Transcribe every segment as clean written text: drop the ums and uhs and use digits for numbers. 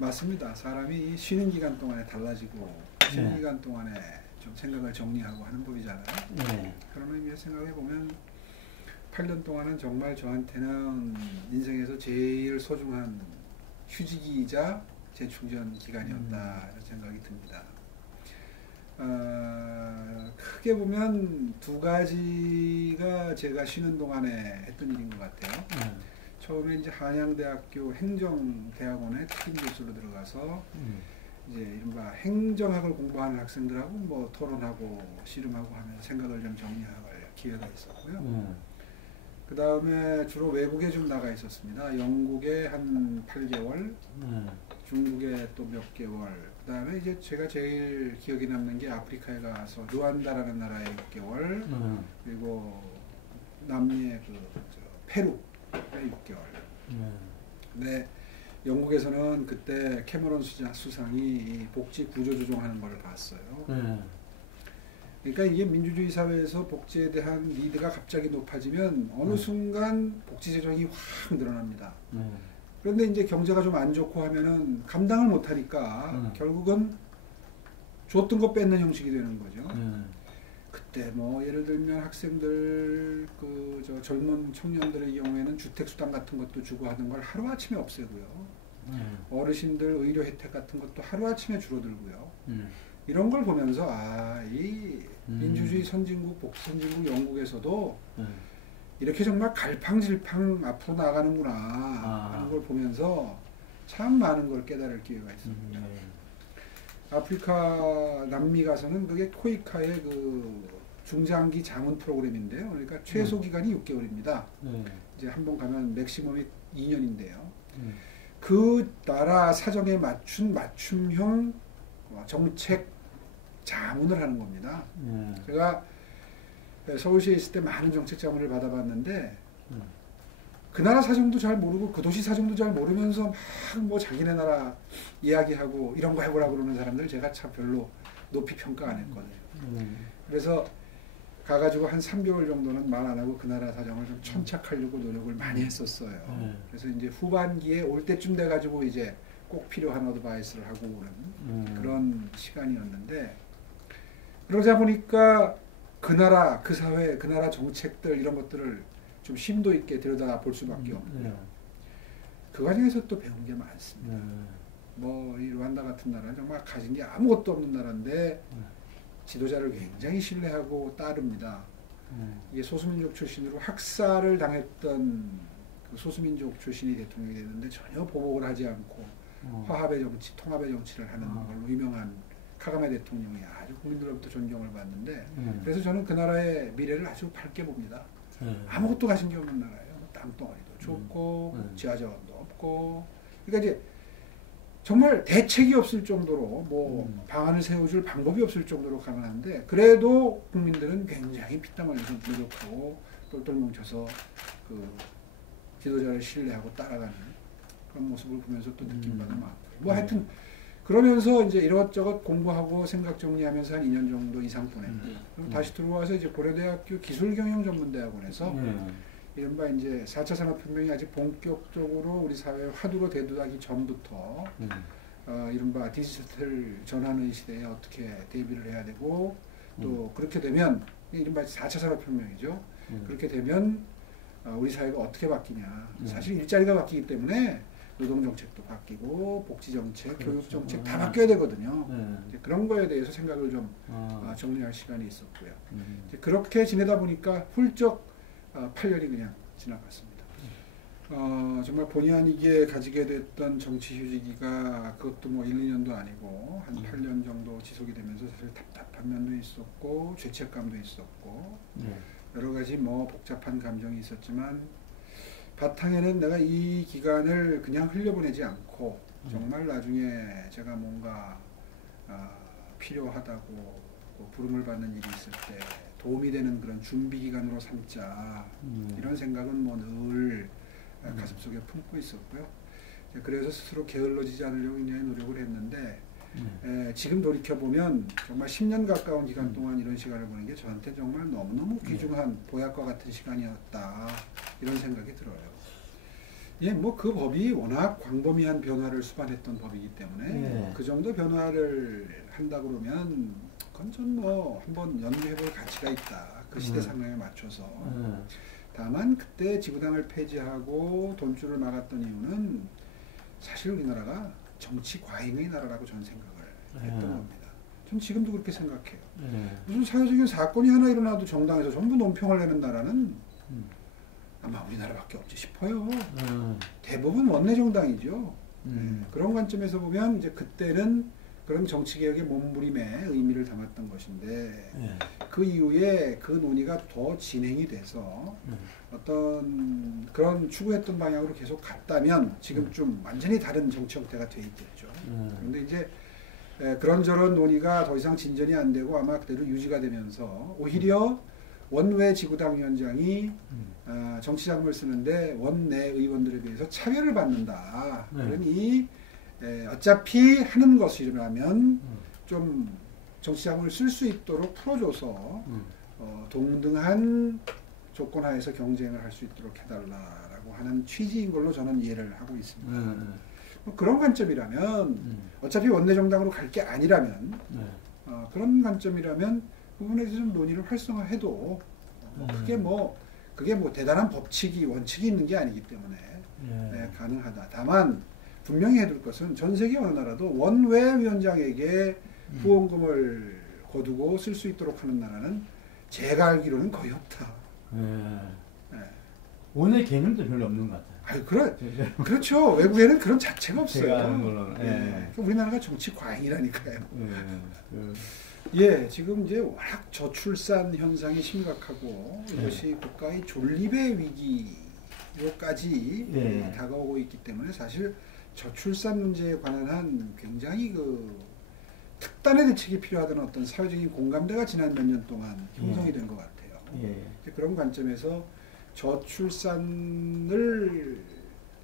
맞습니다. 사람이 쉬는 기간 동안에 달라지고 쉬는 기간 동안에 좀 생각을 정리하고 하는 법이잖아요. 그런 의미에서 생각해 보면 8년 동안은 정말 저한테는 인생에서 제일 소중한 휴직이자 재충전 기간이었다 이런 생각이 듭니다. 크게 보면 두 가지가 제가 쉬는 동안에 했던 일인 것 같아요. 처음에 이제 한양대학교 행정대학원에 특임 교수로 들어가서 이제 이른바 행정학을 공부하는 학생들하고 뭐 토론하고 씨름하고 하면서 생각을 좀 정리할 기회가 있었고요. 그 다음에 주로 외국에 좀 나가 있었습니다. 영국에 한 8개월, 중국에 또 몇 개월, 그 다음에 이제 제가 제일 기억에 남는 게 아프리카에 가서 루안다라는 나라에 6개월, 그리고 남미의 페루에 6개월. 근데 영국에서는 그때 캐머런 수상이 복지 구조 조정하는 걸 봤어요. 그러니까 이게 민주주의 사회에서 복지에 대한 니드가 갑자기 높아지면 어느 순간 복지 재정이 확 늘어납니다. 그런데 이제 경제가 좀 안 좋고 하면은 감당을 못 하니까 결국은 줬던 거 뺏는 형식이 되는 거죠. 그때 뭐 예를 들면 학생들 저 젊은 청년들의 경우에는 주택수당 같은 것도 주고 하는 걸 하루아침에 없애고요. 어르신들 의료 혜택 같은 것도 하루아침에 줄어들고요. 이런 걸 보면서 이 민주주의 선진국, 복지 선진국 영국에서도 이렇게 정말 갈팡질팡 앞으로 나가는구나 하는 걸 보면서 참 많은 걸 깨달을 기회가 있습니다. 아프리카 남미 가서는 그게 코이카의 중장기 자문 프로그램인데요. 그러니까 최소 기간이 6개월입니다. 이제 한 번 가면 맥시멈이 2년인데요. 그 나라 사정에 맞춘 맞춤형 정책 자문을 하는 겁니다. 제가 서울시에 있을 때 많은 정책 자문을 받아봤는데 그 나라 사정도 잘 모르고 그 도시 사정도 잘 모르면서 막 뭐 자기네 나라 이야기하고 이런 거 해보라고 그러는 사람들 제가 참 별로 높이 평가 안 했거든요. 그래서 가가지고 한 3개월 정도는 말 안 하고 그 나라 사정을 좀 천착하려고 노력을 많이 했었어요. 그래서 이제 후반기에 올 때쯤 돼가지고 이제 꼭 필요한 어드바이스를 하고 오는 그런 시간이었는데 그러자 보니까 그 나라, 그 사회, 그 나라 정책들 이런 것들을 좀 심도 있게 들여다 볼 수밖에 없고요. 그 과정에서 또 배운 게 많습니다. 뭐 이 루안다 같은 나라는 정말 가진 게 아무것도 없는 나라인데 지도자를 굉장히 신뢰하고 따릅니다. 이게 소수민족 출신으로 학살을 당했던 그 소수민족 출신이 대통령이 됐는데 전혀 보복을 하지 않고 화합의 정치, 통합의 정치를 하는 걸로 유명한 카가메 대통령이 아주 국민들로부터 존경을 받는데 그래서 저는 그 나라의 미래를 아주 밝게 봅니다. 아무것도 가진 게 없는 나라예요. 땅덩어리도 좁고 지하자원도 없고 그러니까 이제 정말 대책이 없을 정도로 뭐 방안을 세워줄 방법이 없을 정도로 가난한데 그래도 국민들은 굉장히 피땀 흘려서 노력하고 똘똘 뭉쳐서 그 지도자를 신뢰하고 따라가는 그런 모습을 보면서 또 느낀 바가 많고요. 뭐 하여튼 그러면서 이제 이것저것 공부하고 생각 정리하면서 한 2년 정도 이상 보냈고 그리고 다시 들어와서 이제 고려대학교 기술경영전문대학원에서 이른바 이제 4차 산업혁명이 아직 본격적으로 우리 사회의 화두로 대두하기 전부터 이른바 디지털 전환의 시대에 어떻게 대비를 해야 되고 또 그렇게 되면 이른바 4차 산업혁명이죠. 그렇게 되면 우리 사회가 어떻게 바뀌냐. 사실 일자리가 바뀌기 때문에 노동정책도 바뀌고 복지정책, 그렇죠. 교육정책 다 바뀌어야 되거든요. 이제 그런 거에 대해서 생각을 좀 정리할 시간이 있었고요. 이제 그렇게 지내다 보니까 훌쩍 8년이 그냥 지나갔습니다. 정말 본의 아니게 가지게 됐던 정치 휴지기가 그것도 뭐 1, 2년도 아니고 한 8년 정도 지속이 되면서 사실 답답한 면도 있었고 죄책감도 있었고 여러 가지 뭐 복잡한 감정이 있었지만 바탕에는 내가 이 기간을 그냥 흘려보내지 않고 정말 나중에 제가 뭔가 필요하다고 부름을 받는 일이 있을 때 도움이 되는 그런 준비 기간으로 삼자 이런 생각은 뭐 늘 가슴속에 품고 있었고요. 그래서 스스로 게을러지지 않으려고 굉장히 노력을 했는데 지금 돌이켜보면 정말 10년 가까운 기간 동안 이런 시간을 보낸 게 저한테 정말 너무너무 귀중한 보약과 같은 시간이었다 이런 생각이 들어요. 예, 뭐 그 법이 워낙 광범위한 변화를 수반했던 법이기 때문에 그 정도 변화를 한다 그러면 그건 좀 뭐 한번 연구해볼 가치가 있다. 그 시대 상황에 맞춰서. 다만 그때 지구당을 폐지하고 돈줄을 막았던 이유는 사실 우리나라가 정치 과잉의 나라라고 저는 생각을 했던 겁니다. 전 지금도 그렇게 생각해요. 무슨 사회적인 사건이 하나 일어나도 정당에서 전부 논평을 내는 나라는 아마 우리나라밖에 없지 싶어요. 대부분 원내 정당이죠. 그런 관점에서 보면 이제 그때는 그런 정치개혁의 몸부림에 의미를 담았던 것인데 그 이후에 그 논의가 더 진행이 돼서 어떤 그런 추구했던 방향으로 계속 갔다면 지금 좀 완전히 다른 정치 형태가 돼 있겠죠. 그런데 이제 그런저런 논의가 더 이상 진전이 안 되고 아마 그대로 유지가 되면서 오히려 원외 지구당 위원장이 정치 자금을 쓰는데 원내 의원들에 비해서 차별을 받는다. 그러니 어차피 하는 것이라면 좀 정치 자금을 쓸 수 있도록 풀어줘서 동등한 조건 하에서 경쟁을 할 수 있도록 해달라라고 하는 취지인 걸로 저는 이해를 하고 있습니다. 뭐 그런 관점이라면 어차피 원내 정당으로 갈 게 아니라면 그런 관점이라면 그 부분에 대해서 좀 논의를 활성화해도 그게 뭐 대단한 법칙이 원칙이 있는 게 아니기 때문에 가능하다. 다만 분명히 해둘 것은 전 세계 어느 나라도 원외 위원장에게 후원금을 거두고 쓸 수 있도록 하는 나라는 제가 알기로는 거의 없다. 원외 개념도 별로 없는 것 같아요. 그렇죠. 외국에는 그런 자체가 없어요. 제가 아는 걸로는. 그러니까 우리나라가 정치 과잉이라니까요. 지금 이제 워낙 저출산 현상이 심각하고 이것이 국가의 존립의 위기로까지 다가오고 있기 때문에 사실 저출산 문제에 관한 한 굉장히 특단의 대책이 필요하다는 어떤 사회적인 공감대가 지난 몇 년 동안 형성이 된 것 같아요. 그런 관점에서 저출산을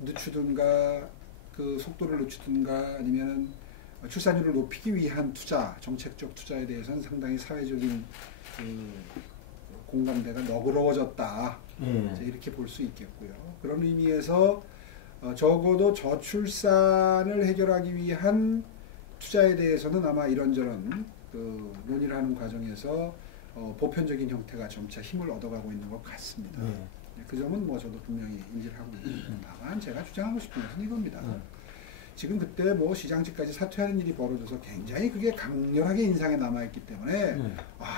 늦추든가 그 속도를 늦추든가 아니면은 출산율을 높이기 위한 투자, 정책적 투자에 대해서는 상당히 사회적인 공감대가 너그러워졌다. 이렇게 볼 수 있겠고요. 그런 의미에서 적어도 저출산을 해결하기 위한 투자에 대해서는 아마 이런저런 논의를 하는 과정에서 보편적인 형태가 점차 힘을 얻어가고 있는 것 같습니다. 그 점은 뭐 저도 분명히 인지를 하고 있습니다. 다만 제가 주장하고 싶은 것은 이겁니다. 지금 그때 뭐 시장직까지 사퇴하는 일이 벌어져서 굉장히 그게 강렬하게 인상에 남아있기 때문에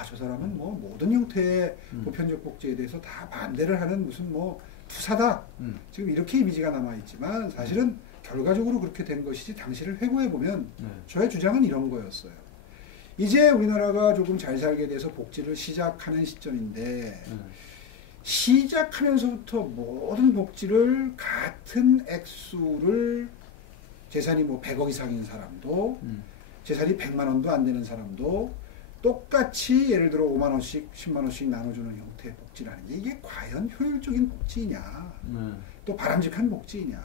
저 사람은 뭐 모든 형태의 보편적 복지에 대해서 다 반대를 하는 무슨 뭐 투사다. 지금 이렇게 이미지가 남아있지만 사실은 결과적으로 그렇게 된 것이지 당시를 회고해보면 저의 주장은 이런 거였어요. 이제 우리나라가 조금 잘 살게 돼서 복지를 시작하는 시점인데 시작하면서부터 모든 복지를 같은 액수를 재산이 뭐 100억 이상인 사람도 재산이 100만 원도 안 되는 사람도 똑같이 예를 들어 5만 원씩 10만 원씩 나눠주는 형태의 복지라는 게 이게 과연 효율적인 복지이냐 또 바람직한 복지이냐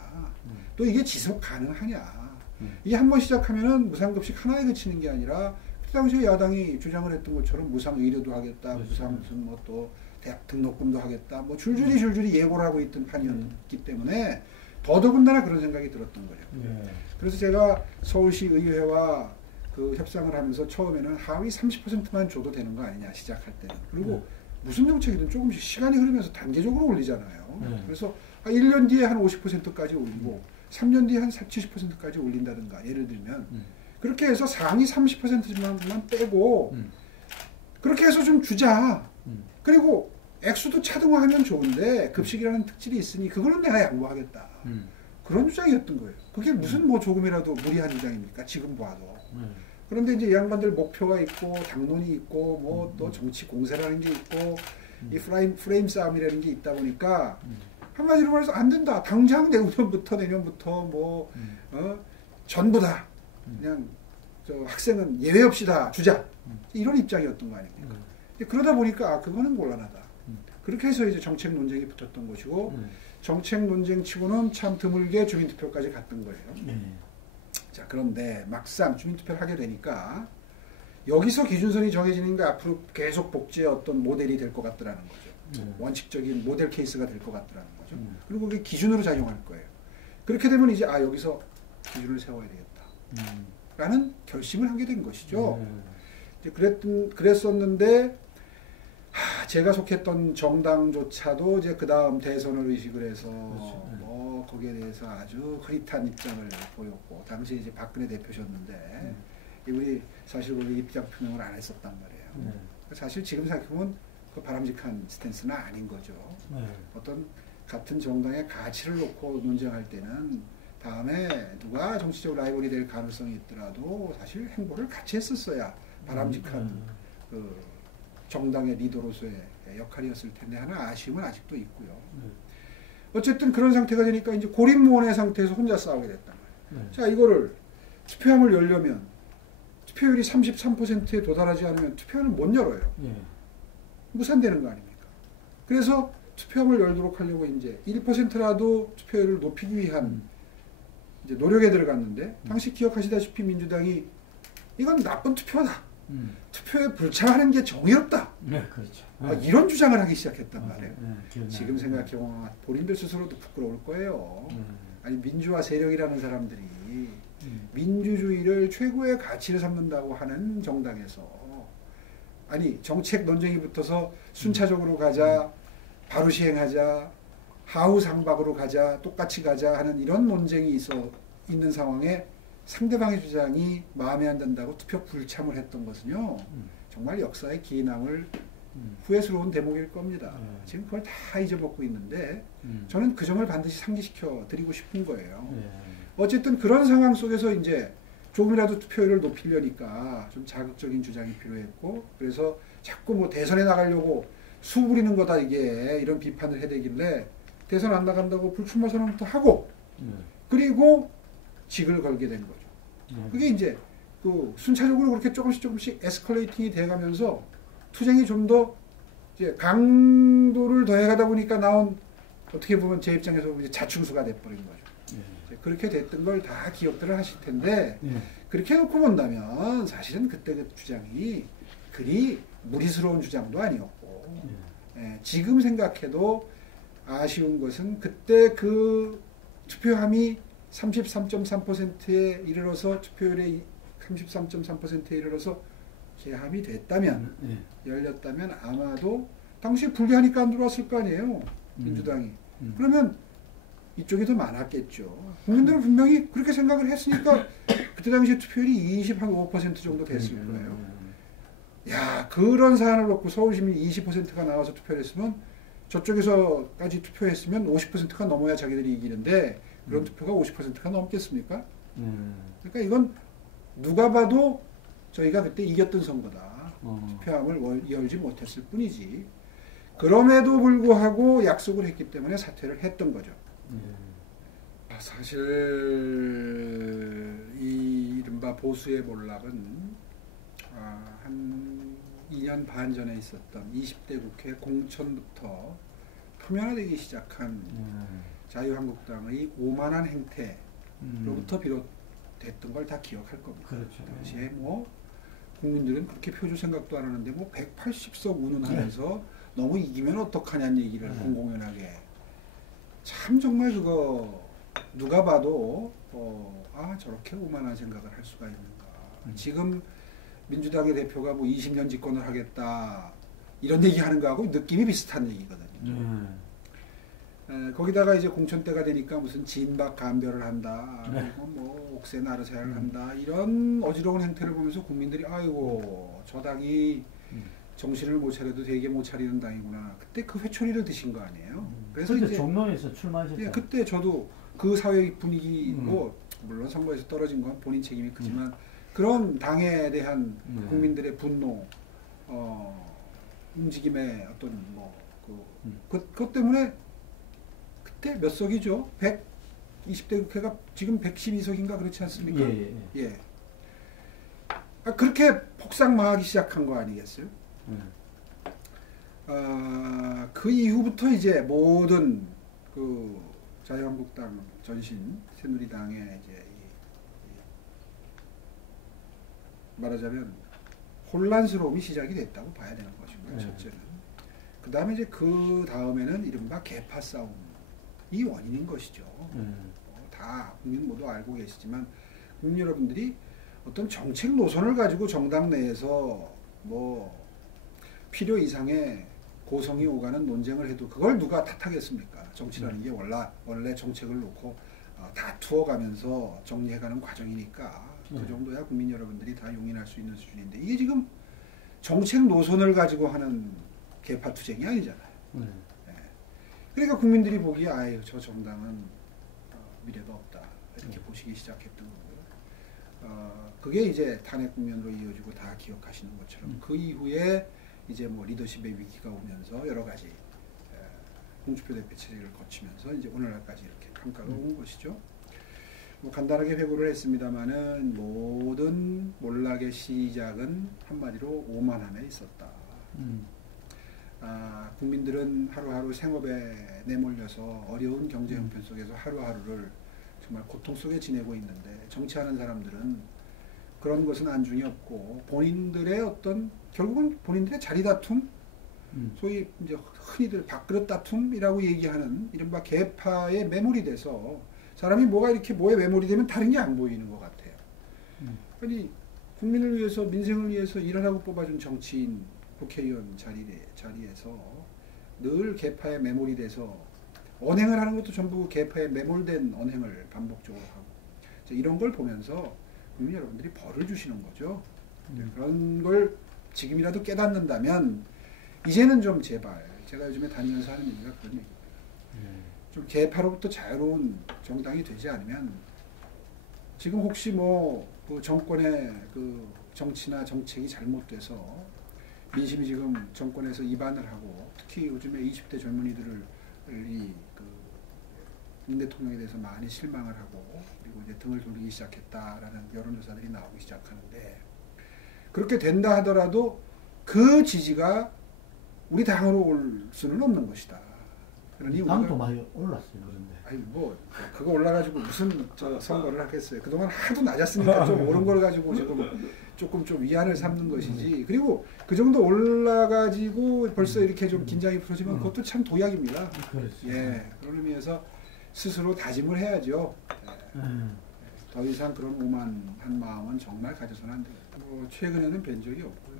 또 이게 지속 가능하냐 이게 한번 시작하면은 무상급식 하나에 그치는 게 아니라 그 당시에 야당이 주장을 했던 것처럼 무상의료도 하겠다 무상 무슨 뭐 또 대학 등록금도 하겠다 뭐 줄줄이 예고를 하고 있던 판이었기 때문에 더더군다나 그런 생각이 들었던 거예요. 그래서 제가 서울시 의회와 그 협상을 하면서 처음에는 하위 30%만 줘도 되는 거 아니냐 시작할 때는 그리고 무슨 정책이든 조금씩 시간이 흐르면서 단계적으로 올리잖아요. 그래서 1년 뒤에 한 50%까지 올리고 3년 뒤에 한 70%까지 올린다든가 예를 들면 그렇게 해서 상위 30%만 빼고 그렇게 해서 좀 주자. 그리고 액수도 차등화하면 좋은데 급식이라는 특질이 있으니 그거는 내가 양보하겠다. 그런 주장이었던 거예요. 그게 무슨 뭐 조금이라도 무리한 주장입니까? 지금 봐도. 그런데 이제 이 양반들 목표가 있고 당론이 있고 뭐 또 정치 공세라는 게 있고 이 프레임 싸움이라는 게 있다 보니까 한마디로 말해서 안 된다. 당장 내년부터 뭐 전부 다 그냥 저 학생은 예외 없이 다 주자. 이런 입장이었던 거 아닙니까? 그러다 보니까 그거는 곤란하다. 그렇게 해서 이제 정책 논쟁이 붙었던 것이고 정책 논쟁치고는 참 드물게 주민투표까지 갔던 거예요. 자, 그런데 막상 주민투표를 하게 되니까 여기서 기준선이 정해지는 게 앞으로 계속 복지의 어떤 모델이 될 것 같더라는 거죠. 원칙적인 모델 케이스가 될 것 같더라는 거죠. 그리고 그게 기준으로 작용할 거예요. 그렇게 되면 이제 여기서 기준을 세워야 되겠다. 라는 결심을 하게 된 것이죠. 이제 그랬었는데 제가 속했던 정당조차도 이제 그 다음 대선을 의식을 해서 뭐 거기에 대해서 아주 흐릿한 입장을 보였고 당시 이제 박근혜 대표셨는데 이분이 사실 원래 입장 표명을 안 했었단 말이에요. 사실 지금 생각해보면 그 바람직한 스탠스는 아닌 거죠. 어떤 같은 정당의 가치를 놓고 논쟁할 때는 다음에 누가 정치적 라이벌이 될 가능성이 있더라도 사실 행보를 같이 했었어야 바람직한 그 정당의 리더로서의 역할이었을 텐데 하는 아쉬움은 아직도 있고요. 어쨌든 그런 상태가 되니까 이제 고립무원의 상태에서 혼자 싸우게 됐단 말이에요. 자, 이거를 투표함을 열려면 투표율이 33%에 도달하지 않으면 투표함을 못 열어요. 무산되는 거 아닙니까? 그래서 투표함을 열도록 하려고 이제 1%라도 투표율을 높이기 위한 이제 노력에 들어갔는데 당시 기억하시다시피 민주당이 이건 나쁜 투표다. 투표에 불참하는 게 정의롭다. 네, 그렇죠. 이런 주장을 하기 시작했단 말이에요. 지금 생각해보면 본인들 스스로도 부끄러울 거예요. 아니 민주화 세력이라는 사람들이 민주주의를 최고의 가치를 삼는다고 하는 정당에서 아니 정책 논쟁이 붙어서 순차적으로 가자, 바로 시행하자, 하우상박으로 가자, 똑같이 가자 하는 이런 논쟁이 있는 상황에 상대방의 주장이 마음에 안 든다고 투표 불참을 했던 것은요 정말 역사에 기인함을 후회스러운 대목일 겁니다. 지금 그걸 다 잊어먹고 있는데 저는 그 점을 반드시 상기시켜 드리고 싶은 거예요. 어쨌든 그런 상황 속에서 이제 조금이라도 투표율을 높이려니까 좀 자극적인 주장이 필요했고 그래서 자꾸 뭐 대선에 나가려고 수 부리는 거다 이게 이런 비판을 해대길래 대선 안 나간다고 불출마 선언부터 하고 그리고 직을 걸게 된 거죠. 그게 이제 그 순차적으로 그렇게 조금씩 에스컬레이팅이 돼가면서 투쟁이 좀 더 이제 강도를 더해가다 보니까 나온 어떻게 보면 제 입장에서 이제 자충수가 돼버린 거죠. 그렇게 됐던 걸 다 기억들을 하실 텐데 그렇게 놓고 본다면 사실은 그때 그 주장이 그리 무리스러운 주장도 아니었고 지금 생각해도 아쉬운 것은 그때 그 투표함이 33.3%에 이르러서 투표율이 33.3%에 이르러서 개함이 됐다면 열렸다면 아마도 당시에 불리하니까 안 들어왔을 거 아니에요. 민주당이. 그러면 이쪽이 더 많았겠죠. 국민들은 분명히 그렇게 생각을 했으니까 그때 당시에 투표율이 25% 정도 됐을 거예요. 야, 그런 사안을 놓고 서울시민이 20%가 나와서 투표를 했으면 저쪽에서까지 투표했으면 50%가 넘어야 자기들이 이기는데 그런 투표가 50%가 넘겠습니까? 그러니까 이건 누가 봐도 저희가 그때 이겼던 선거다. 투표함을 열지 못했을 뿐이지. 그럼에도 불구하고 약속을 했기 때문에 사퇴를 했던 거죠. 사실 이 이른바 보수의 몰락은 한 2년 반 전에 있었던 20대 국회 공천부터 표면화되기 시작한 자유한국당의 오만한 행태로부터 비롯됐던 걸 다 기억할 겁니다. 그렇죠. 당시에 뭐 국민들은 그렇게 표줄 생각도 안 하는데 뭐 180석 운운하면서 너무 이기면 어떡하냐는 얘기를 공공연하게 참 정말 그거 누가 봐도 저렇게 오만한 생각을 할 수가 있는가. 지금 민주당의 대표가 뭐 20년 집권을 하겠다 이런 얘기하는 거하고 느낌이 비슷한 얘기거든요. 거기다가 이제 공천 때가 되니까 무슨 진박 감별을 한다, 그리고 뭐 옥새 나르세를 한다 이런 어지러운 행태를 보면서 국민들이 아이고 저 당이 정신을 못 차려도 되게 못 차리는 당이구나. 그때 그 회초리를 드신 거 아니에요? 그래서 이제 종로에서 출마하셨죠. 그때 저도 그 사회 분위기고 물론 선거에서 떨어진 건 본인 책임이 크지만 그런 당에 대한 국민들의 분노, 움직임의 어떤 그것 때문에 그때 몇 석이죠? 20대 국회가 지금 112석인가 그렇지 않습니까? 예. 그렇게 폭삭망하기 시작한 거 아니겠어요? 그 이후부터 이제 모든 그 자유한국당 전신 새누리당의 이제 말하자면 혼란스러움이 시작이 됐다고 봐야 되는 것이고요. 첫째는. 그 다음에 이제 그 다음에는 이른바 개파 싸움이 원인인 것이죠. 다 국민 모두 알고 계시지만 국민 여러분들이 어떤 정책 노선을 가지고 정당 내에서 뭐 필요 이상의 고성이 오가는 논쟁을 해도 그걸 누가 탓하겠습니까? 정치라는 게 원래 정책을 놓고 다투어가면서 정리해가는 과정이니까 그 정도야 국민 여러분들이 다 용인할 수 있는 수준인데 이게 지금 정책 노선을 가지고 하는 계파 투쟁이 아니잖아요. 예. 그러니까 국민들이 보기에 아유 저 정당은 미래가 없다 이렇게 보시기 시작했던 거고요. 그게 이제 탄핵 국면으로 이어지고 다 기억하시는 것처럼 그 이후에 이제 뭐 리더십의 위기가 오면서 여러 가지 홍준표 대표 체제를 거치면서 이제 오늘날까지 이렇게 평가가 온 것이죠. 뭐 간단하게 회고를 했습니다만은 모든 몰락의 시작은 한마디로 오만함에 있었다. 국민들은 하루하루 생업에 내몰려서 어려운 경제 형편 속에서 하루하루를 정말 고통 속에 지내고 있는데 정치하는 사람들은 그런 것은 안중이 없고 본인들의 어떤 결국은 본인들의 자리 다툼, 소위 이제 흔히들 밥그릇 다툼이라고 얘기하는 이른바 계파에 매몰이 돼서 사람이 뭐에 매몰이 되면 다른 게 안 보이는 것 같아요. 아니 국민을 위해서 민생을 위해서 일하라고 뽑아준 정치인 국회의원 자리에서 늘 계파에 매몰이 돼서 언행을 하는 것도 전부 계파에 매몰된 언행을 반복적으로 하고 이런 걸 보면서 국민 여러분들이 벌을 주시는 거죠. 그런 걸 지금이라도 깨닫는다면 이제는 좀 제발 제가 요즘에 다니면서 하는 얘기가 그런 얘기예요. 좀 계파로부터 자유로운 정당이 되지 않으면 지금 혹시 그 정권의 그 정치나 정책이 잘못돼서 민심이 지금 정권에서 이반을 하고 특히 요즘에 20대 젊은이들을 문 대통령에 대해서 많이 실망을 하고 그리고 이제 등을 돌리기 시작했다라는 여론조사들이 나오기 시작하는데 그렇게 된다 하더라도 그 지지가 우리 당으로 올 수는 없는 것이다. 그러니 당도 많이 올랐어요. 그런데. 아니 뭐 그거 올라가지고 무슨 선거를 하겠어요. 그동안 하도 낮았으니까 좀 오른 걸 가지고 지금 조금 좀 위안을 삼는 것이지. 그리고 그 정도 올라가지고 벌써 이렇게 좀 긴장이 풀어지면 그것도 참 도약입니다. 그렇죠. 예, 그런 의미에서 스스로 다짐을 해야죠. 더 이상 그런 오만한 마음은 정말 가져서는 안 돼요. 최근에는 뵌 적이 없고요.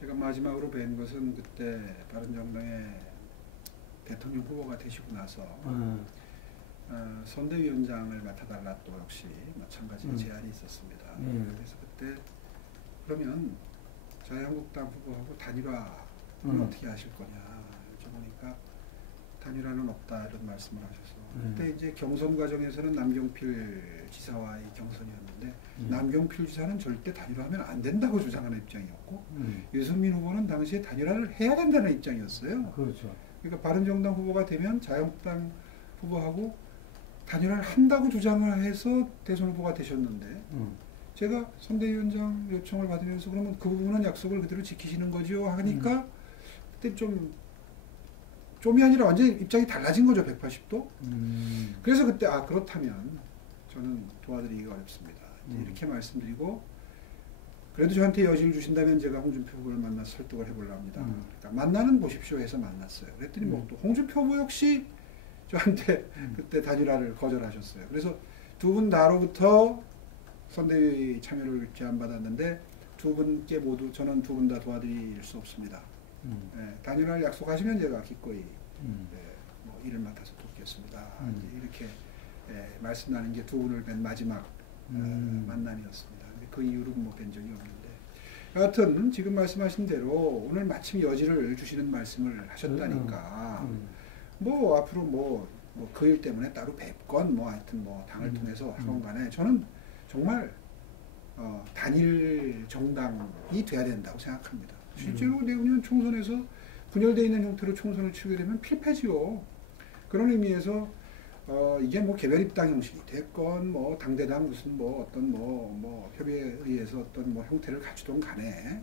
제가 마지막으로 뵌 것은 그때 바른정당의 대통령 후보가 되시고 나서 선대위원장을 맡아달라 또 역시 마찬가지 제안이 있었습니다. 그래서 그때 그러면 자유한국당 후보하고 단일화는 어떻게 하실 거냐 여쭤보니까 단일화는 없다 이런 말씀을 하셔서 그때 이제 경선 과정에서는 남경필 지사와의 경선이었는데 남경필 지사는 절대 단일화하면 안 된다고 주장하는 입장이었고 유승민 후보는 당시에 단일화를 해야 된다는 입장이었어요. 그렇죠. 그러니까 바른정당 후보가 되면 자유한국당 후보하고 단일화를 한다고 주장을 해서 대선 후보가 되셨는데 제가 선대위원장 요청을 받으면서 그러면 그 부분은 약속을 그대로 지키시는 거죠 하니까 그때 좀이 아니라 완전히 입장이 달라진 거죠. 180도. 그래서 그때 그렇다면 저는 도와드리기가 어렵습니다. 이렇게 말씀드리고 그래도 저한테 여지를 주신다면 제가 홍준표 후보를 만나서 설득을 해보려 합니다. 그러니까 만나는 보십시오 해서 만났어요. 그랬더니 뭐 또 홍준표 후보 역시 저한테 그때 단일화를 거절하셨어요. 그래서 두 분 나로부터 선대위 참여를 제안받았는데 두 분께 모두 저는 두 분 다 도와드릴 수 없습니다. 단일화를 약속하시면 제가 기꺼이 뭐 일을 맡아서 돕겠습니다. 이렇게 말씀 나눈 게 두 분을 뵌 마지막 만남이었습니다. 그 이후로는 뭐 뵌 적이 없는데 여하튼 지금 말씀하신 대로 오늘 마침 여지를 주시는 말씀을 하셨다니까 뭐 앞으로 뭐 그 일 때문에 따로 뵙건 뭐 하여튼 뭐 당을 통해서 하건 간에 저는 정말 단일 정당이 돼야 된다고 생각합니다. 실제로 내후년 총선에서 분열되어 있는 형태로 총선을 치르게 되면 필패지요. 그런 의미에서 이게 뭐 개별 입당 형식이 됐건 뭐 당대당 무슨 뭐 어떤 뭐 협의에 의해서 어떤 뭐 형태를 갖추던 간에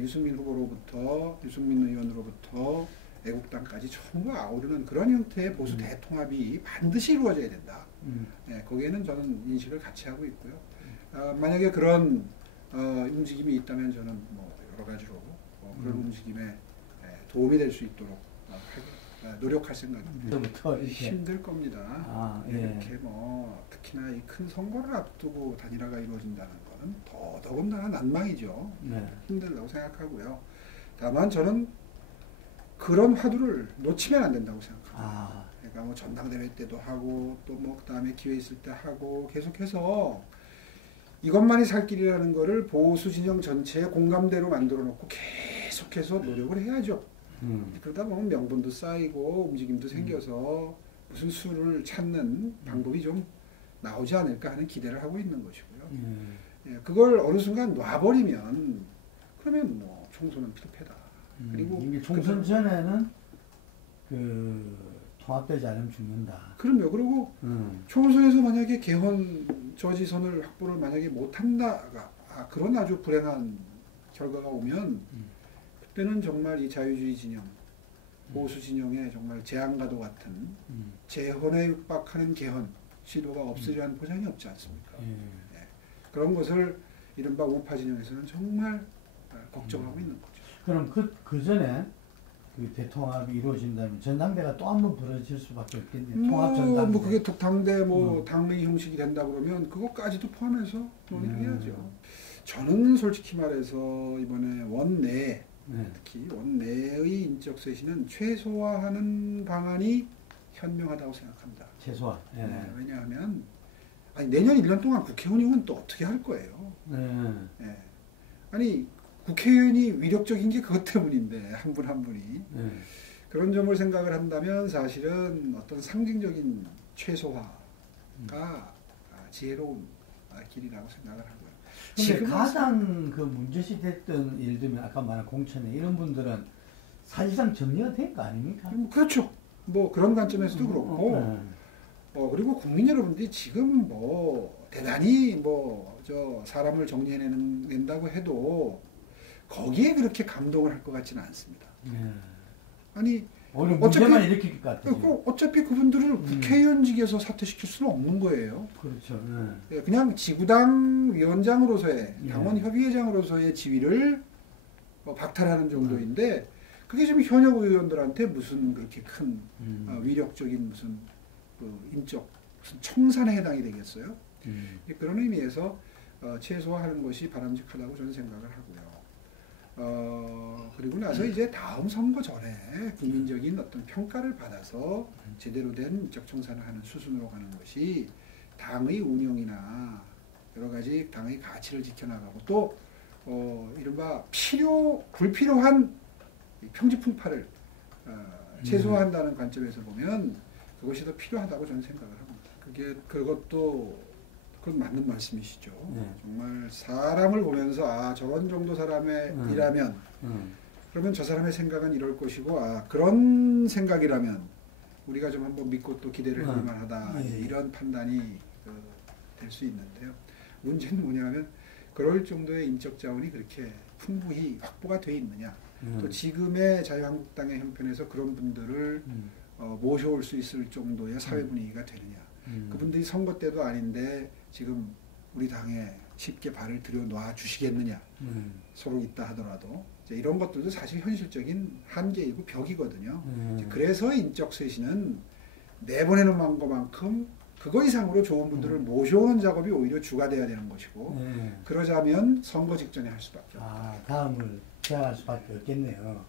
유승민 후보로부터 유승민 의원으로부터 애국당까지 전부 아우르는 그런 형태의 보수 대통합이 반드시 이루어져야 된다. 거기에는 저는 인식을 같이 하고 있고요. 만약에 그런 움직임이 있다면 저는 뭐 여러 가지로 그런 움직임에 도움이 될 수 있도록 노력할 생각입니다. 이렇게. 힘들 겁니다. 예. 이렇게 특히나 이 큰 선거를 앞두고 단일화가 이루어진다는 것은 더더군다나 난망이죠. 네. 힘들다고 생각하고요. 다만 저는 그런 화두를 놓치면 안 된다고 생각합니다. 그러니까 전당대회 때도 하고 또 그다음에 기회 있을 때 하고 계속해서 이것만이 살 길이라는 거를 보수 진영 전체의 공감대로 만들어 놓고 계속해서 노력을 해야죠. 그러다 보면 명분도 쌓이고 움직임도 생겨서 무슨 수를 찾는 방법이 좀 나오지 않을까 하는 기대를 하고 있는 것이고요. 예, 그걸 어느 순간 놔버리면 그러면 총선은 필패다. 그리고 이게 총선 전에는 통합되지 않으면 죽는다. 그럼요. 그리고 총선에서 만약에 개헌 저지선을 확보를 만약에 못한다가 그런 아주 불행한 결과가 오면 그때는 정말 이 자유주의 진영, 보수 진영의 정말 재앙과도 같은 재헌에 육박하는 개헌 시도가 없으리라는 보장이 없지 않습니까? 예. 그런 것을 이른바 우파 진영에서는 정말 걱정하고 있는 거죠. 그럼 그 전에 대통합이 이루어진다면 전당대가 또 한 번 벌어질 수밖에 없겠네요. 통합 전당대. 그게 당대 당의 형식이 된다 그러면 그것까지도 포함해서 논의를 해야죠. 저는 솔직히 말해서 이번에 원내 특히 원내의 인적 쇄신은 최소화하는 방안이 현명하다고 생각합니다. 최소화. 네, 왜냐하면 내년 1년 동안 국회의원은 또 어떻게 할 거예요? 네. 아니 국회의원이 위력적인 게 그것 때문인데 한 분 한 분이 그런 점을 생각을 한다면 사실은 어떤 상징적인 최소화가 지혜로운 길이라고 생각을 하고요. 근데 가장 문제시 됐던 예를 들면 아까 말한 공천회 이런 분들은 사실상 정리가 된 거 아닙니까? 그렇죠. 그런 관점에서도 그렇고 그리고 국민 여러분들이 지금 대단히 사람을 정리해낸다고 해도 거기에 그렇게 감동을 할 것 같지는 않습니다. 아니 문제만 일으킬 것 같아요. 어차피 그분들을 국회의원직에서 사퇴시킬 수는 없는 거예요. 그렇죠. 그냥 지구당 위원장으로서의 당원 협의회장으로서의 지위를 박탈하는 정도인데 그게 지금 현역 의원들한테 무슨 그렇게 큰 위력적인 무슨 인적 무슨 청산에 해당이 되겠어요? 그런 의미에서 최소화하는 것이 바람직하다고 저는 생각을 하고요. 그리고 나서 이제 다음 선거 전에 국민적인 어떤 평가를 받아서 제대로 된 인적 청산을 하는 수순으로 가는 것이 당의 운영이나 여러 가지 당의 가치를 지켜나가고 또 이른바 불필요한 평지풍파를 최소화한다는 관점에서 보면 그것이 더 필요하다고 저는 생각을 합니다. 그건 맞는 말씀이시죠. 정말 사람을 보면서 저런 정도 사람이라면 그러면 저 사람의 생각은 이럴 것이고 그런 생각이라면 우리가 좀 한번 믿고 또 기대를 해볼 만하다. 이런 판단이 될 수 있는데요. 문제는 뭐냐면 그럴 정도의 인적 자원이 그렇게 풍부히 확보가 돼 있느냐. 또 지금의 자유한국당의 형편에서 그런 분들을 모셔올 수 있을 정도의 사회 분위기가 되느냐. 그분들이 선거 때도 아닌데 지금 우리 당에 쉽게 발을 들여놔 주시겠느냐. 서로 있다 하더라도 이런 것들도 사실 현실적인 한계이고 벽이거든요. 그래서 인적 쇄신은 내보내는 것만큼 그거 이상으로 좋은 분들을 모셔오는 작업이 오히려 주가 돼야 되는 것이고 그러자면 선거 직전에 할 수밖에 없다. 다음을 제안할 수밖에 없겠네요.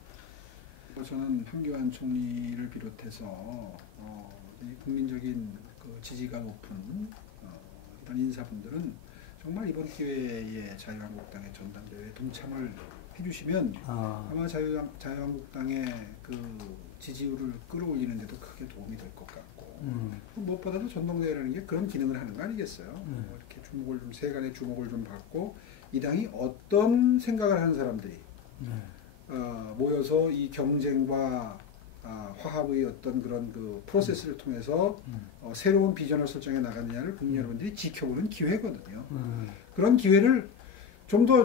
저는 황교안 총리를 비롯해서 국민적인 지지가 높은 이런 인사분들은 정말 이번 기회에 자유한국당의 전당대회에 동참을 해주시면 아마 자유한국당의 지지율을 끌어올리는 데도 크게 도움이 될 것 같고 무엇보다도 전당대회라는 게 그런 기능을 하는 거 아니겠어요? 이렇게 세간의 주목을 좀 받고 이 당이 어떤 생각을 하는 사람들이 모여서 이 경쟁과 화합의 어떤 그런 프로세스를 통해서 새로운 비전을 설정해 나가느냐를 국민 여러분들이 지켜보는 기회거든요. 그런 기회를 좀 더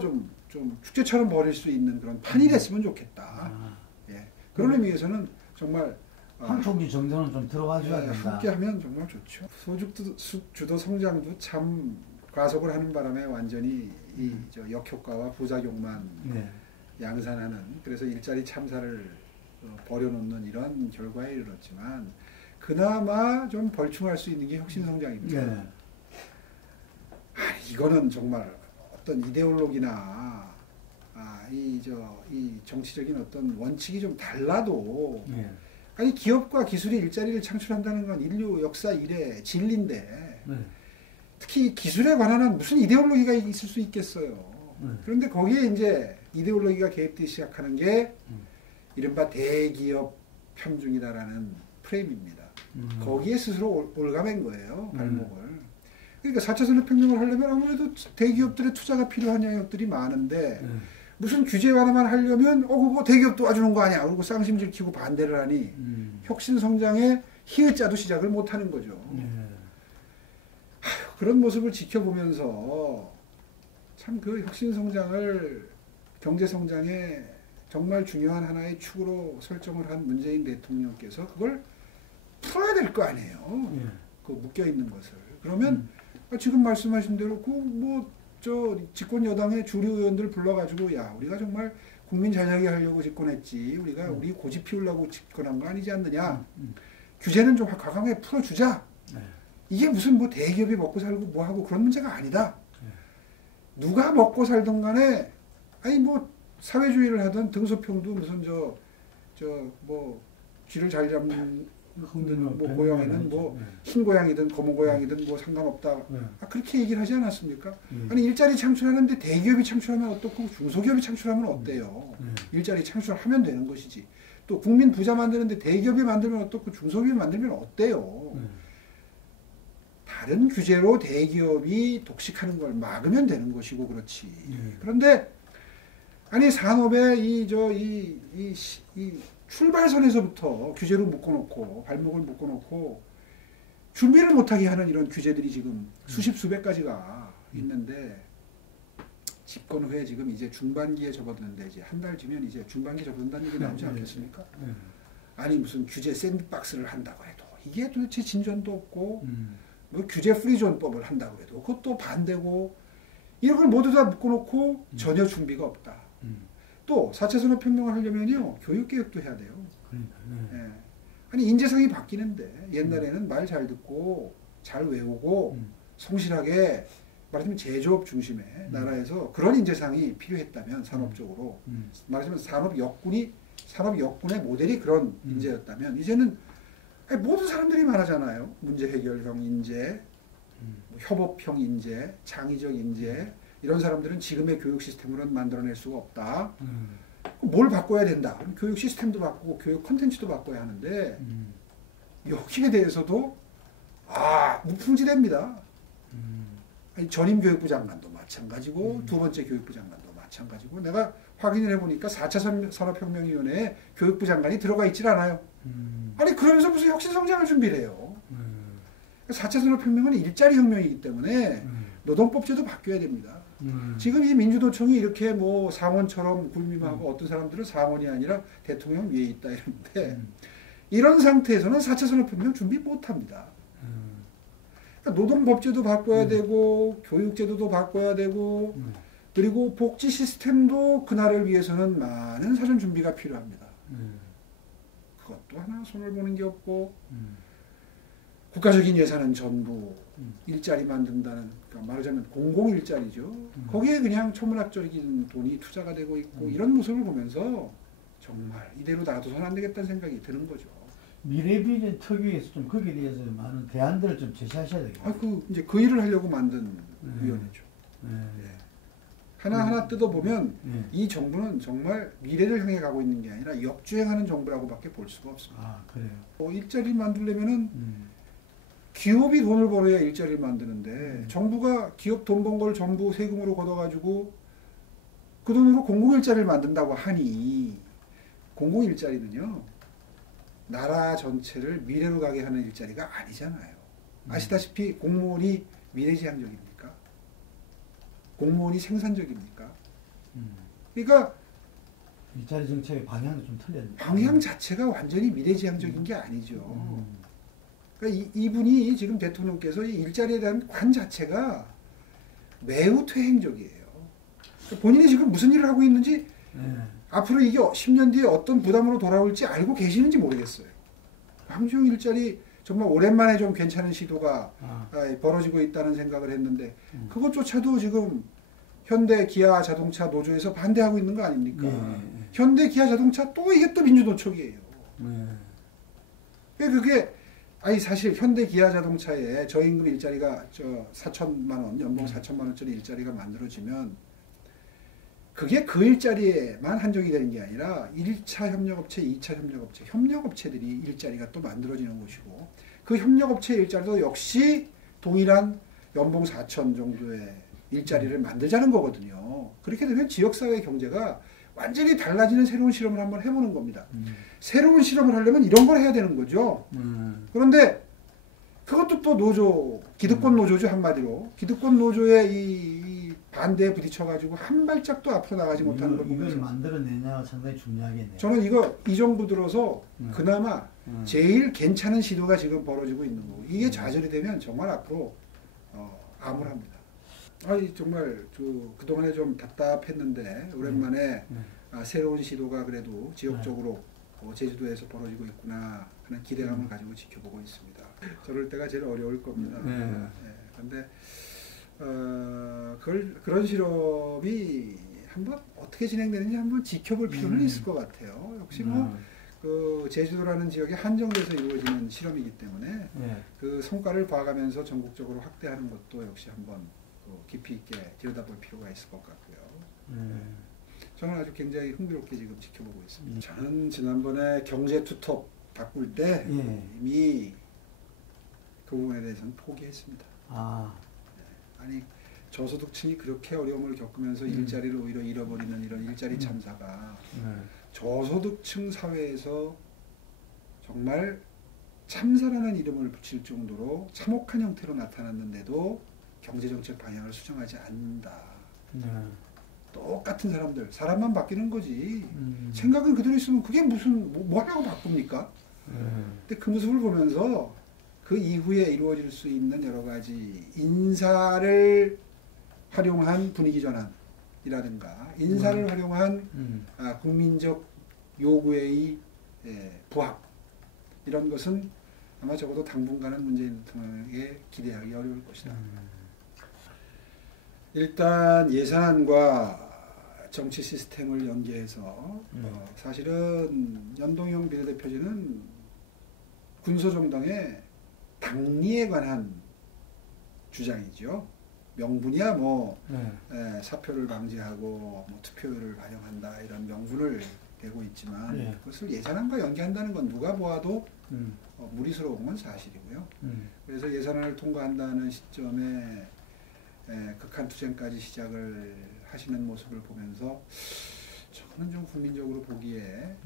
좀 축제처럼 벌일 수 있는 그런 판이 됐으면 좋겠다. 그런 의미에서는 정말 한 총리 정도는 좀 들어가줘야 된다. 함께하면 정말 좋죠. 소주도 성장도 참 과속을 하는 바람에 완전히 역효과와 부작용만 양산하는 그래서 일자리 참사를 버려놓는 이런 결과에 이르렀지만 그나마 좀 벌충할 수 있는 게 혁신성장입니다. 네. 이거는 정말 어떤 이데올로기나 이 정치적인 어떤 원칙이 좀 달라도 네. 아니 기업과 기술이 일자리를 창출한다는 건 인류 역사 이래 진리인데 네. 특히 기술에 관한 한 무슨 이데올로기가 있을 수 있겠어요. 그런데 거기에 이제 이데올로기가 개입되기 시작하는 게 이른바 대기업 편중이다라는 프레임입니다. 거기에 스스로 올가맨 거예요. 발목을. 그러니까 4차 산업혁명을 하려면 아무래도 대기업들의 투자가 필요한 영역들이 많은데 무슨 규제 완화만 하려면 그거 대기업 도와주는 거 아니야. 그리고 쌍심질 키고 반대를 하니 혁신성장의 희의자도 시작을 못하는 거죠. 그런 모습을 지켜보면서 참 그 혁신성장을 경제성장의 정말 중요한 하나의 축으로 설정을 한 문재인 대통령께서 그걸 풀어야 될 거 아니에요. 그 묶여있는 것을. 그러면 지금 말씀하신 대로 집권 여당의 주류 의원들 불러가지고 우리가 정말 국민 잘 살게 하려고 집권했지 우리 고집 피우려고 집권한 거 아니지 않느냐. 규제는 좀 과감하게 풀어주자. 이게 무슨 대기업이 먹고 살고 뭐하고 그런 문제가 아니다. 누가 먹고 살던 간에 사회주의를 하든 등소평도 무슨 쥐를 잘 잡는 고양이는 흰 고양이든 검은 고양이든 상관없다. 그렇게 얘기를 하지 않았습니까? 아니 일자리 창출하는데 대기업이 창출하면 어떻고 중소기업이 창출하면 어때요? 일자리 창출하면 되는 것이지. 또 국민 부자 만드는데 대기업이 만들면 어떻고 중소기업이 만들면 어때요? 다른 규제로 대기업이 독식하는 걸 막으면 되는 것이고 그렇지. 그런데 아니 산업의 이 출발선에서부터 규제로 묶어놓고 발목을 묶어놓고 준비를 못하게 하는 이런 규제들이 지금 수십 수백 가지가 있는데 집권 후에 지금 이제 중반기에 접어드는데 이제 한 달 뒤면 이제 중반기에 접어든다는 얘기 나오지 않겠습니까? 아니 무슨 규제 샌드박스를 한다고 해도 이게 도대체 진전도 없고 규제 프리존법을 한다고 해도 그것도 반대고 이런 걸 모두 다 묶어놓고 전혀 준비가 없다. 또 4차 산업혁명을 하려면요 교육개혁도 해야 돼요. 예. 아니 인재상이 바뀌는데 옛날에는 말 잘 듣고 잘 외우고 성실하게 말하자면 제조업 중심의 나라에서 그런 인재상이 필요했다면 산업적으로 말하자면 산업 역군의 모델이 그런 인재였다면 이제는 모든 사람들이 말하잖아요. 문제 해결형 인재, 협업형 인재, 창의적 인재 이런 사람들은 지금의 교육 시스템으로는 만들어낼 수가 없다. 뭘 바꿔야 된다. 교육 시스템도 바꾸고 교육 콘텐츠도 바꿔야 하는데 여기에 대해서도 무풍지대입니다. 전임 교육부 장관도 마찬가지고 두 번째 교육부 장관도 마찬가지고 내가 확인을 해보니까 4차 산업혁명위원회에 교육부 장관이 들어가 있질 않아요. 아니 그러면서 무슨 혁신성장을 준비를 해요. 4차 산업혁명은 일자리 혁명이기 때문에 노동법제도 바뀌어야 됩니다. 지금 이 민주노총이 이렇게 상원처럼 군림하고 어떤 사람들은 상원이 아니라 대통령 위에 있다 이러는데 이런 상태에서는 4차 산업혁명 준비 못합니다. 그러니까 노동법제도 바꿔야 되고 교육제도도 바꿔야 되고 그리고 복지 시스템도 그날을 위해서는 많은 사전 준비가 필요합니다. 그것도 하나 손을 보는 게 없고 국가적인 예산은 전부 일자리 만든다는 그러니까 말하자면 공공일자리죠. 거기에 그냥 천문학적인 돈이 투자가 되고 있고 이런 모습을 보면서 정말 이대로 놔둬서는 안 되겠다는 생각이 드는 거죠. 미래비전 특위에서 좀 거기에 대해서 많은 대안들을 좀 제시하셔야 되겠네요. 이제 그 일을 하려고 만든 위원회죠. 하나하나 뜯어보면 이 정부는 정말 미래를 향해 가고 있는 게 아니라 역주행하는 정부라고밖에 볼 수가 없습니다. 그래요? 일자리 만들려면은 기업이 돈을 벌어야 일자리를 만드는데 정부가 기업 돈 번 걸 전부 세금으로 걷어가지고 그 돈으로 공공일자리를 만든다고 하니 공공일자리는요 나라 전체를 미래로 가게 하는 일자리가 아니잖아요. 아시다시피 공무원이 미래지향적입니까? 공무원이 생산적입니까? 그러니까 일자리 정책의 방향도 좀 틀렸네요. 방향 자체가 완전히 미래지향적인 게 아니죠. 그러니까 이분이 지금 대통령께서 이 일자리에 대한 관 자체가 매우 퇴행적이에요. 그러니까 본인이 지금 무슨 일을 하고 있는지 앞으로 이게 10년 뒤에 어떤 부담으로 돌아올지 알고 계시는지 모르겠어요. 황주영 일자리 정말 오랜만에 좀 괜찮은 시도가 벌어지고 있다는 생각을 했는데 그것조차도 지금 현대 기아 자동차 노조에서 반대하고 있는 거 아닙니까? 현대 기아 자동차 또 이게 또 민주노총이에요. 그게 아니 사실 현대 기아 자동차에 저임금 일자리가 4천만 원, 연봉 4천만 원짜리 일자리가 만들어지면 그게 그 일자리에만 한정이 되는 게 아니라 1차 협력업체, 2차 협력업체, 협력업체들이 일자리가 또 만들어지는 곳이고 그 협력업체 일자리도 역시 동일한 연봉 4천 정도의 일자리를 만들자는 거거든요. 그렇게 되면 지역사회 경제가 완전히 달라지는 새로운 실험을 한번 해보는 겁니다. 새로운 실험을 하려면 이런 걸 해야 되는 거죠. 그런데 그것도 또 노조, 기득권 노조죠, 한마디로. 기득권 노조의 이 반대에 부딪혀가지고 한 발짝도 앞으로 나가지 못하는 걸 보면서 이걸 만들어내냐가 상당히 중요하겠네요. 저는 이 정부 들어서 그나마 제일 괜찮은 시도가 지금 벌어지고 있는 거고 이게 좌절이 되면 정말 앞으로 암울합니다. 아니 정말 그동안에 좀 답답했는데 오랜만에 새로운 시도가 그래도 지역적으로 제주도에서 벌어지고 있구나 하는 기대감을 가지고 지켜보고 있습니다. 저럴 때가 제일 어려울 겁니다. 그런데 그런 실험이 한번 어떻게 진행되는지 한번 지켜볼 필요는 있을 것 같아요. 역시 그 제주도라는 지역에 한정돼서 이루어지는 실험이기 때문에 그 성과를 봐가면서 전국적으로 확대하는 것도 역시 한번 깊이 있게 들여다볼 필요가 있을 것 같고요. 저는 아주 굉장히 흥미롭게 지금 지켜보고 있습니다. 저는 지난번에 경제 투톱 바꿀 때 이미 그 부분에 대해서는 포기했습니다. 아니 저소득층이 그렇게 어려움을 겪으면서 일자리를 오히려 잃어버리는 이런 일자리 참사가 저소득층 사회에서 정말 참사라는 이름을 붙일 정도로 참혹한 형태로 나타났는데도 경제정책 방향을 수정하지 않는다. 똑같은 사람만 바뀌는 거지. 생각은 그대로 있으면 그게 무슨 뭐 하려고 바꿉니까? 근데 그 모습을 보면서 그 이후에 이루어질 수 있는 여러 가지 인사를 활용한 분위기 전환이라든가 인사를 활용한 국민적 요구의 부합 이런 것은 아마 적어도 당분간은 문재인 대통령에게 기대하기 어려울 것이다. 일단 예산안과 정치 시스템을 연계해서 사실은 연동형 비례대표제는 군소정당의 당리에 관한 주장이죠. 명분이야 사표를 방지하고 투표율을 반영한다 이런 명분을 대고 있지만 그것을 예산안과 연계한다는 건 누가 보아도 무리스러운 건 사실이고요. 그래서 예산안을 통과한다는 시점에 극한투쟁까지 시작을 하시는 모습을 보면서 저는 좀 국민적으로 보기에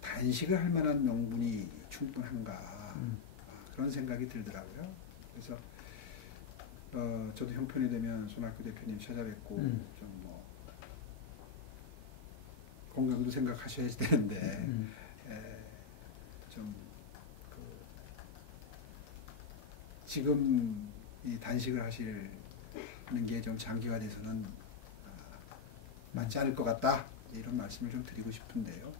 단식을 할 만한 명분이 충분한가 그런 생각이 들더라고요. 그래서 저도 형편이 되면 손학규 대표님 찾아뵙고 좀 건강도 생각하셔야지 되는데 지금 이 단식을 하시는 게 좀 장기화돼서는 맞지 않을 것 같다 이런 말씀을 좀 드리고 싶은데요.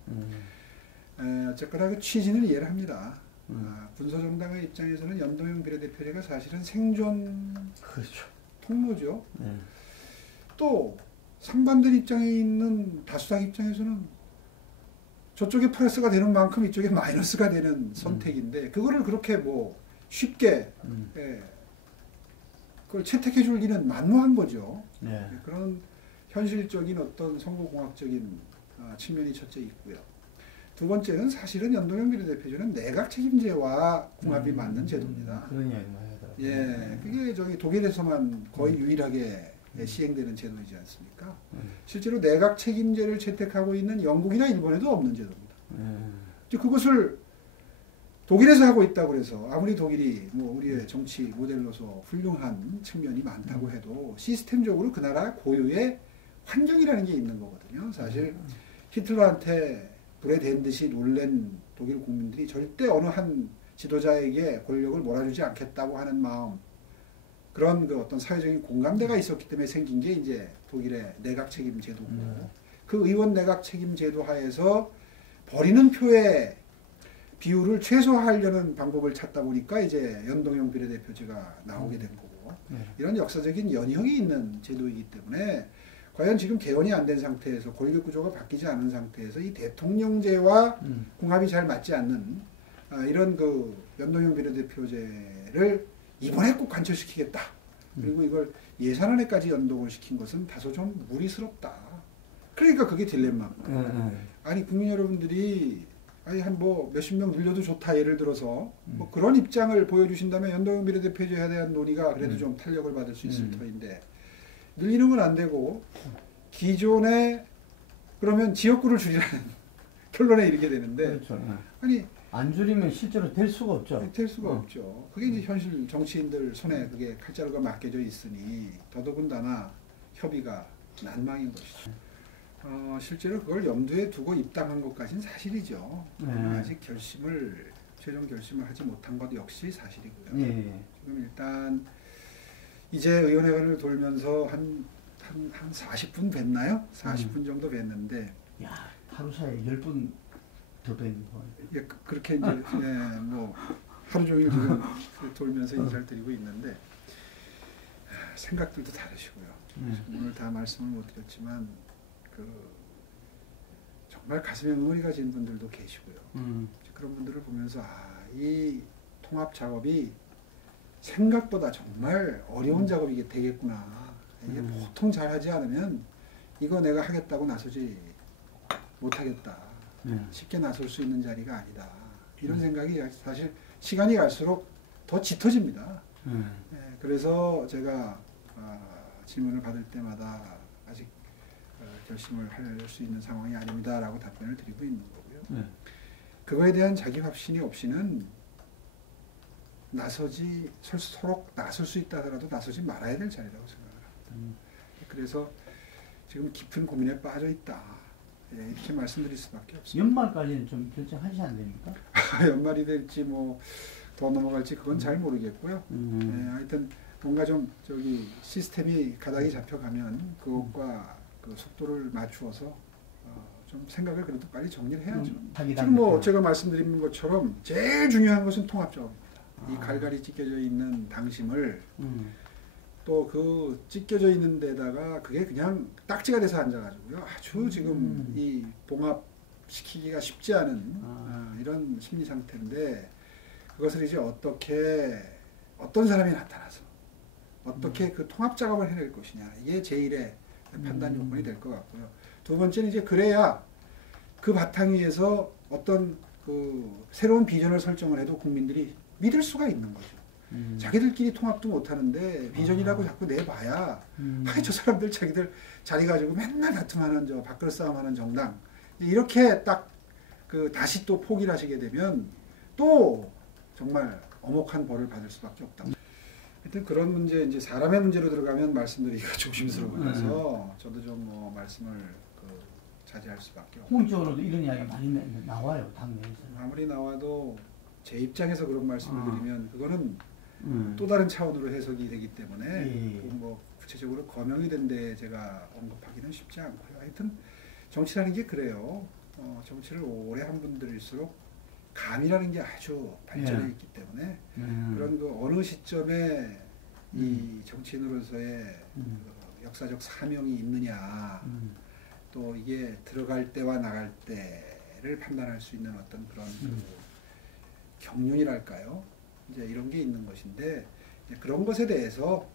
어쨌거나 그 취지는 이해를 합니다. 군소정당의 입장에서는 연동형 비례대표제가 사실은 생존 통로죠. 또 상반된 입장에 있는 다수당 입장에서는 저쪽에 플러스가 되는 만큼 이쪽에 마이너스가 되는 선택인데 그거를 그렇게 쉽게 그걸 채택해 줄 리는 만무한 거죠. 그런 현실적인 어떤 선거공학적인 측면이 첫째 있고요. 두 번째는 사실은 연동형 비례대표제는 내각 책임제와 궁합이 맞는 제도입니다. 그런 이야기만 하더라고요. 그게 독일에서만 거의 유일하게 시행되는 제도이지 않습니까? 실제로 내각 책임제를 채택하고 있는 영국이나 일본에도 없는 제도입니다. 그것을 독일에서 하고 있다고 해서 아무리 독일이 우리의 정치 모델로서 훌륭한 측면이 많다고 해도 시스템적으로 그 나라 고유의 환경이라는 게 있는 거거든요. 사실 히틀러한테 불에 댄 듯이 놀란 독일 국민들이 절대 어느 한 지도자에게 권력을 몰아주지 않겠다고 하는 마음, 그런 어떤 사회적인 공감대가 있었기 때문에 생긴 게 이제 독일의 내각 책임 제도고 그 의원 내각 책임 제도 하에서 버리는 표의 비율을 최소화하려는 방법을 찾다 보니까 이제 연동형 비례대표제가 나오게 된 거고 이런 역사적인 연형이 있는 제도이기 때문에 과연 지금 개헌이 안 된 상태에서 권력 구조가 바뀌지 않은 상태에서 이 대통령제와 궁합이 잘 맞지 않는 이런 그 연동형 비례대표제를 이번에 꼭 관철시키겠다. 그리고 이걸 예산안에까지 연동을 시킨 것은 다소 좀 무리스럽다. 그러니까 그게 딜레마입니다. 아니 국민 여러분들이 아니 한 뭐 몇십 명 늘려도 좋다 예를 들어서 뭐 그런 입장을 보여주신다면 연동형 비례대표제에 대한 논의가 그래도 좀 탄력을 받을 수 있을 터인데 늘리는 건 안 되고 기존에 그러면 지역구를 줄이라는 결론에 이르게 되는데 그렇죠. 아니 안 줄이면 실제로 될 수가 없죠. 될 수가 없죠. 그게 이제 현실 정치인들 손에 그게 칼자루가 맡겨져 있으니 더더군다나 협의가 난망인 것이죠. 실제로 그걸 염두에 두고 입당한 것까지는 사실이죠. 아직 최종 결심을 하지 못한 것 역시 사실이고요. 지금 일단 이제 의원회관을 돌면서 한 40분 뵀나요? 40분 정도 뵀는데. 야, 하루 사이에 10분 더 뵌 거. 예, 그렇게 이제 뭐 하루 종일 지금 돌면서 인사를 드리고 있는데 생각들도 다르시고요. 오늘 다 말씀을 못 드렸지만 정말 가슴에 응어리가 진 분들도 계시고요. 그런 분들을 보면서 이 통합 작업이 생각보다 정말 어려운 작업이 되겠구나. 이게 보통 잘하지 않으면 이거 내가 하겠다고 나서지 못하겠다. 쉽게 나설 수 있는 자리가 아니다. 이런 생각이 사실 시간이 갈수록 더 짙어집니다. 그래서 제가 질문을 받을 때마다 아직 결심을 할 수 있는 상황이 아닙니다라고 답변을 드리고 있는 거고요. 그거에 대한 자기 확신이 없이는 서로 나설 수 있다 하더라도 나서지 말아야 될 자리라고 생각을 합니다. 그래서 지금 깊은 고민에 빠져 있다. 이렇게 말씀드릴 수밖에 없습니다. 연말까지는 좀 결정하시면 안 됩니까? 연말이 될지 뭐 더 넘어갈지 그건 잘 모르겠고요. 하여튼 뭔가 좀 시스템이 가닥이 잡혀가면 그것과 그 속도를 맞추어서 좀 생각을 그래도 빨리 정리를 해야죠. 지금 뭐 제가 말씀드린 것처럼 제일 중요한 것은 통합 작업입니다. 이 갈갈이 찢겨져 있는 당심을 또 그 찢겨져 있는 데다가 그게 그냥 딱지가 돼서 앉아가지고요. 아주 지금 이 봉합시키기가 쉽지 않은 이런 심리 상태인데 그것을 이제 어떤 사람이 나타나서 어떻게 그 통합 작업을 해낼 것이냐. 이게 제1의 판단 요건이 될 것 같고요. 두 번째는 이제 그래야 그 바탕 위에서 어떤 그 새로운 비전을 설정을 해도 국민들이 믿을 수가 있는 거죠. 자기들끼리 통합도 못하는데 비전이라고 자꾸 내봐야 저 사람들 자기들 자리 가지고 맨날 다툼하는 밥그릇 싸움하는 정당 이렇게 딱 다시 또 포기를 하시게 되면 또 정말 엄혹한 벌을 받을 수밖에 없다. 하여튼 그런 문제 이제 사람의 문제로 들어가면 말씀드리기가 조심스러워서 저도 좀 뭐 말씀을 자제할 수밖에 없고. 공적으로도 이런 이야기 많이 나와요 당내에서. 아무리 나와도 제 입장에서 그런 말씀을 드리면 그거는 또 다른 차원으로 해석이 되기 때문에 뭐 구체적으로 거명이 된 데 제가 언급하기는 쉽지 않고요. 하여튼 정치라는 게 그래요. 정치를 오래 한 분들일수록 감이라는 게 아주 발전해 있기 때문에 그런 어느 시점에 이 정치인으로서의 역사적 사명이 있느냐 또 이게 들어갈 때와 나갈 때를 판단할 수 있는 어떤 그런 경륜이랄까요? 이제 이런 게 있는 것인데 그런 것에 대해서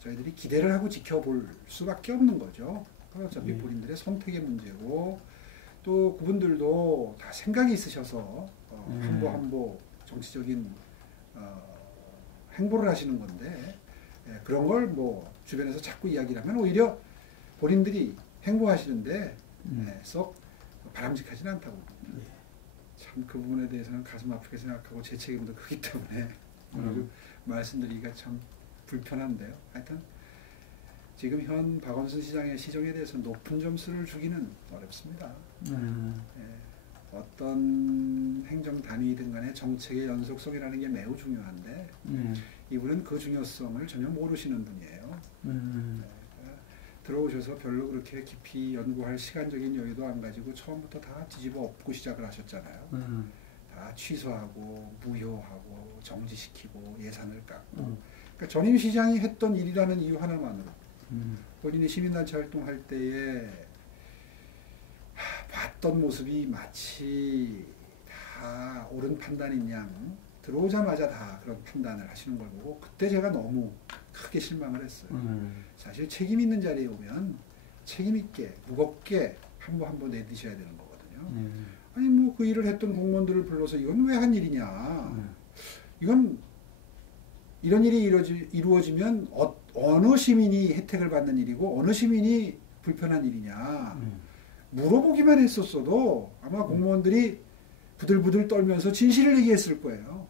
저희들이 기대를 하고 지켜볼 수밖에 없는 거죠. 어차피 본인들의 선택의 문제고 또 그분들도 다 생각이 있으셔서 한보 정치적인 행보를 하시는 건데 그런 걸 뭐 주변에서 자꾸 이야기를 하면 오히려 본인들이 행보하시는데 썩 바람직하지는 않다고 봅니다. 참 그 부분에 대해서는 가슴 아프게 생각하고 제 책임도 크기 때문에 말씀드리기가 참 불편한데요. 하여튼 지금 현 박원순 시장의 시정에 대해서 높은 점수를 주기는 어렵습니다. 어떤 행정 단위든 간에 정책의 연속성이라는 게 매우 중요한데 이분은 그 중요성을 전혀 모르시는 분이에요. 들어오셔서 별로 그렇게 깊이 연구할 시간적인 여유도 안 가지고 처음부터 다 뒤집어 엎고 시작을 하셨잖아요. 다 취소하고 무효하고 정지시키고 예산을 깎고. 그러니까 전임 시장이 했던 일이라는 이유 하나만으로 본인이 시민단체 활동할 때에 봤던 모습이 마치 다 옳은 판단인 양 들어오자마자 다 그런 판단을 하시는 걸 보고 그때 제가 너무 크게 실망을 했어요. 사실 책임 있는 자리에 오면 책임 있게 무겁게 한 번 내드셔야 되는 거거든요. 아니 뭐 그 일을 했던 공무원들을 불러서 이건 왜 한 일이냐. 이건 이런 일이 이루어지면 어느 시민이 혜택을 받는 일이고 어느 시민이 불편한 일이냐. 물어보기만 했었어도 아마 공무원들이 부들부들 떨면서 진실을 얘기했을 거예요.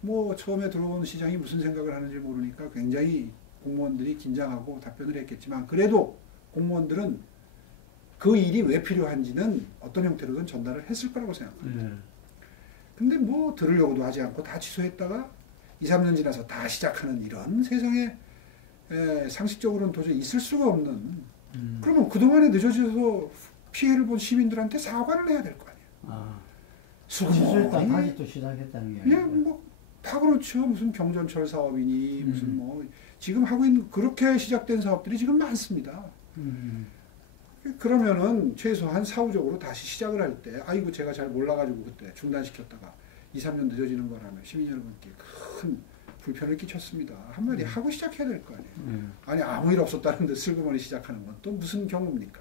뭐 처음에 들어온 시장이 무슨 생각을 하는지 모르니까 굉장히 공무원들이 긴장하고 답변을 했겠지만 그래도 공무원들은 그 일이 왜 필요한지는 어떤 형태로든 전달을 했을 거라고 생각합니다. 근데 뭐 들으려고도 하지 않고 다 취소했다가 2, 3년 지나서 다 시작하는 이런 세상에 상식적으로는 도저히 있을 수가 없는 그러면 그동안에 늦어져서 피해를 본 시민들한테 사과를 해야 될 거 아니에요. 수고했다 다시 또 시작했다는 게 아니라. 뭐 다 그렇죠. 무슨 경전철 사업이니 무슨 뭐 지금 하고 있는 그렇게 시작된 사업들이 지금 많습니다. 그러면은 최소한 사후적으로 다시 시작을 할 때 아이고 제가 잘 몰라가지고 그때 중단시켰다가 2, 3년 늦어지는 거라면 시민 여러분께 큰 불편을 끼쳤습니다. 한마디 하고 시작해야 될 거 아니에요. 아니 아무 일 없었다는데 슬그머니 시작하는 건 또 무슨 경우입니까?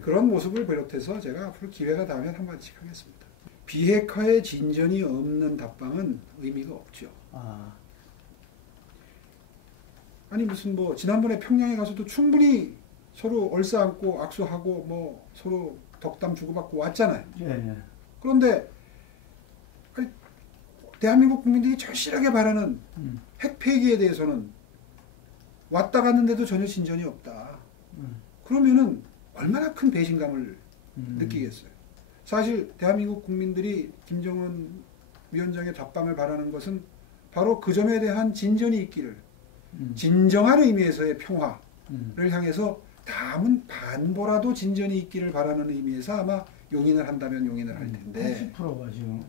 그런 모습을 비롯해서 제가 앞으로 기회가 닿으면 한마디씩 하겠습니다. 비핵화의 진전이 없는 답방은 의미가 없죠. 아니 무슨 뭐 지난번에 평양에 가서도 충분히 서로 얼싸안고 악수하고 뭐 서로 덕담 주고받고 왔잖아요. 그런데 아니, 대한민국 국민들이 절실하게 바라는 핵 폐기에 대해서는 왔다 갔는데도 전혀 진전이 없다. 그러면은 얼마나 큰 배신감을 느끼겠어요. 사실 대한민국 국민들이 김정은 위원장의 답방을 바라는 것은 바로 그 점에 대한 진전이 있기를 진정한 의미에서의 평화를 향해서 다음은 반보라도 진전이 있기를 바라는 의미에서 아마 용인을 한다면 용인을 할 텐데 80%가 지금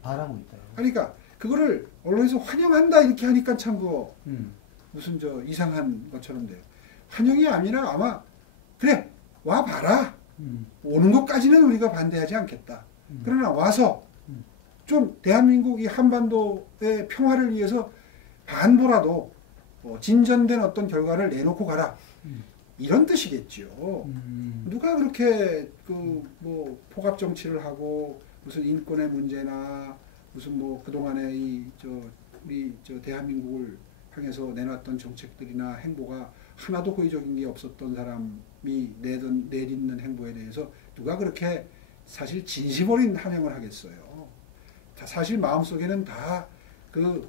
바라고 있더라고요. 그러니까 그거를 언론에서 환영한다 이렇게 하니까 참 무슨 저 이상한 것처럼 돼요. 환영이 아니라 아마 그래 와봐라. 오는 것까지는 우리가 반대하지 않겠다. 그러나 와서 좀 대한민국 이 한반도의 평화를 위해서 반보라도 진전된 어떤 결과를 내놓고 가라. 이런 뜻이겠죠. 누가 그렇게 뭐 포갑 정치를 하고 무슨 인권의 문제나 무슨 뭐 그동안에 우리 대한민국을 향해서 내놨던 정책들이나 행보가 하나도 호의적인 게 없었던 사람이 내딛는 행보에 대해서 누가 그렇게 사실 진심 어린 환영을 하겠어요. 사실 마음속에는 다 그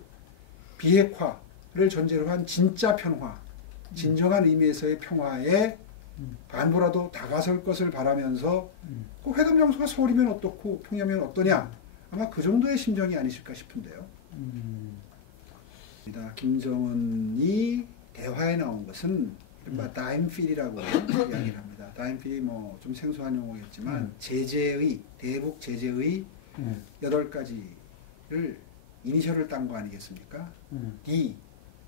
비핵화를 전제로 한 진짜 평화, 진정한 의미에서의 평화에 반보라도 다가설 것을 바라면서 그 회담 장소가 서울이면 어떻고 평양이면 어떠냐 아마 그 정도의 심정이 아니실까 싶은데요. 김정은이 대화에 나온 것은 다임필이라고 이야기를 합니다. 다임필이 뭐 좀 생소한 용어겠지만 제재의 대북 제재의 8가지를 이니셜을 딴 거 아니겠습니까? D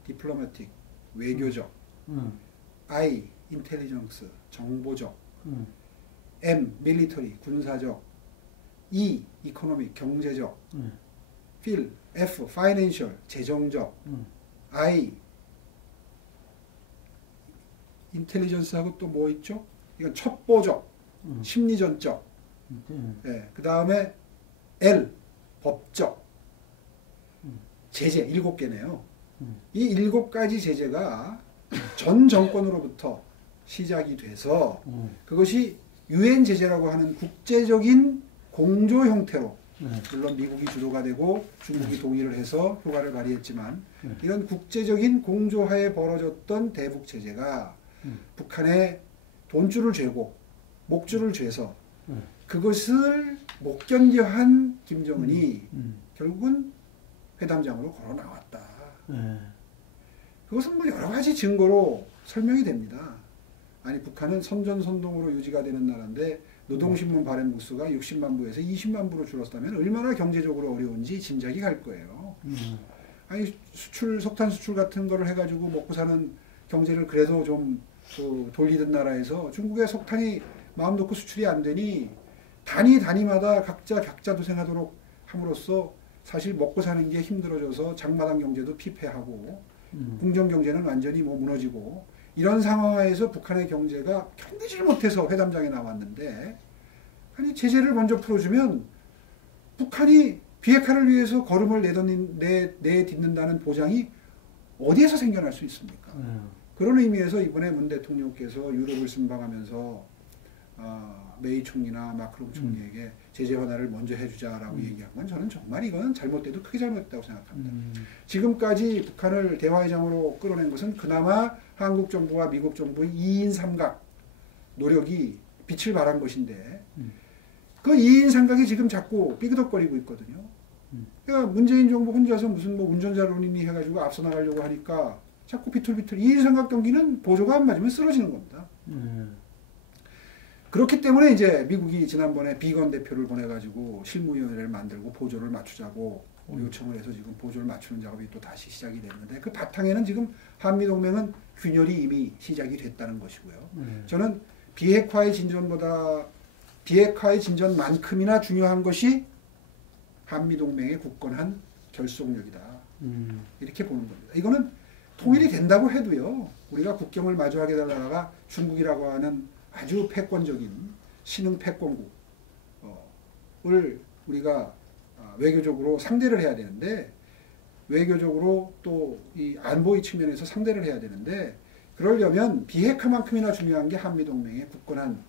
디플로마틱 외교적, I 인텔리전스 정보적, M 밀리터리 군사적, E 이코노믹 경제적, F 파이낸셜 재정적, I 인텔리전스하고 또 뭐 있죠? 이건 첩보적, 심리전적, 그 다음에 L 법적, 제재 7개네요. 이 7가지 제재가 전 정권으로부터 시작이 돼서 그것이 유엔 제재라고 하는 국제적인 공조 형태로 물론 미국이 주도가 되고 중국이 동의를 해서 효과를 발휘했지만 이런 국제적인 공조하에 벌어졌던 대북 제재가 북한에 돈줄을 죄고 목줄을 죄서 그것을 못 견뎌한 김정은이 결국은 회담장으로 걸어 나왔다. 그것은 뭐 여러 가지 증거로 설명이 됩니다. 아니 북한은 선전선동으로 유지가 되는 나라인데 노동신문 발행 부수가 60만 부에서 20만 부로 줄었다면 얼마나 경제적으로 어려운지 짐작이 갈 거예요. 아니 수출 석탄 수출 같은 거를 해가지고 먹고 사는 경제를 그래도 좀 돌리던 나라에서 중국의 석탄이 마음 놓고 수출이 안 되니 단위마다 각자 격자도생하도록 함으로써 사실 먹고 사는 게 힘들어져서 장마당 경제도 피폐하고 궁정 경제는 완전히 무너지고 이런 상황에서 북한의 경제가 견디질 못해서 회담장에 나왔는데 아니 제재를 먼저 풀어주면 북한이 비핵화를 위해서 걸음을 내딛는다는 보장이 어디에서 생겨날 수 있습니까? 그런 의미에서 이번에 문 대통령께서 유럽을 순방하면서 메이 총리나 마크롱 총리에게 제재 완화를 먼저 해주자라고 얘기한 건 저는 정말 이건 잘못돼도 크게 잘못됐다고 생각합니다. 지금까지 북한을 대화의장으로 끌어낸 것은 그나마 한국 정부와 미국 정부의 2인 삼각 노력이 빛을 발한 것인데 그 2인 삼각이 지금 자꾸 삐그덕거리고 있거든요. 그러니까 문재인 정부 혼자서 무슨 뭐 운전자론이니 해가지고 앞서 나가려고 하니까 자꾸 비틀비틀 2인 삼각 경기는 보조가 안 맞으면 쓰러지는 겁니다. 그렇기 때문에 이제 미국이 지난번에 비건 대표를 보내가지고 실무위원회를 만들고 보조를 맞추자고 요청을 해서 지금 보조를 맞추는 작업이 또 다시 시작이 됐는데 그 바탕에는 지금 한미동맹은 균열이 이미 시작이 됐다는 것이고요. 저는 비핵화의 진전만큼이나 중요한 것이 한미동맹의 굳건한 결속력이다. 이렇게 보는 겁니다. 이거는 통일이 된다고 해도요. 우리가 국경을 마주하게 되다가 중국이라고 하는 아주 패권적인 신흥 패권국을 우리가 외교적으로 상대를 해야 되는데 외교적으로 또 이 안보의 측면에서 상대를 해야 되는데 그러려면 비핵화만큼이나 중요한 게 한미동맹의 굳건한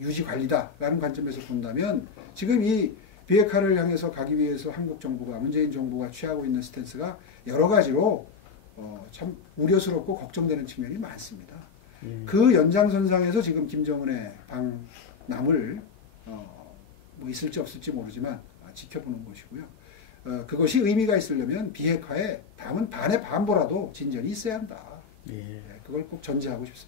유지 관리다라는 관점에서 본다면 지금 이 비핵화를 향해서 가기 위해서 한국 정부가 문재인 정부가 취하고 있는 스탠스가 여러 가지로 참 우려스럽고 걱정되는 측면이 많습니다. 그 연장선상에서 지금 김정은의 방남을 뭐 있을지 없을지 모르지만 지켜보는 것이고요. 그것이 의미가 있으려면 비핵화에 다음은 반의 반보라도 진전이 있어야 한다. 그걸 꼭 전제하고 싶습니다.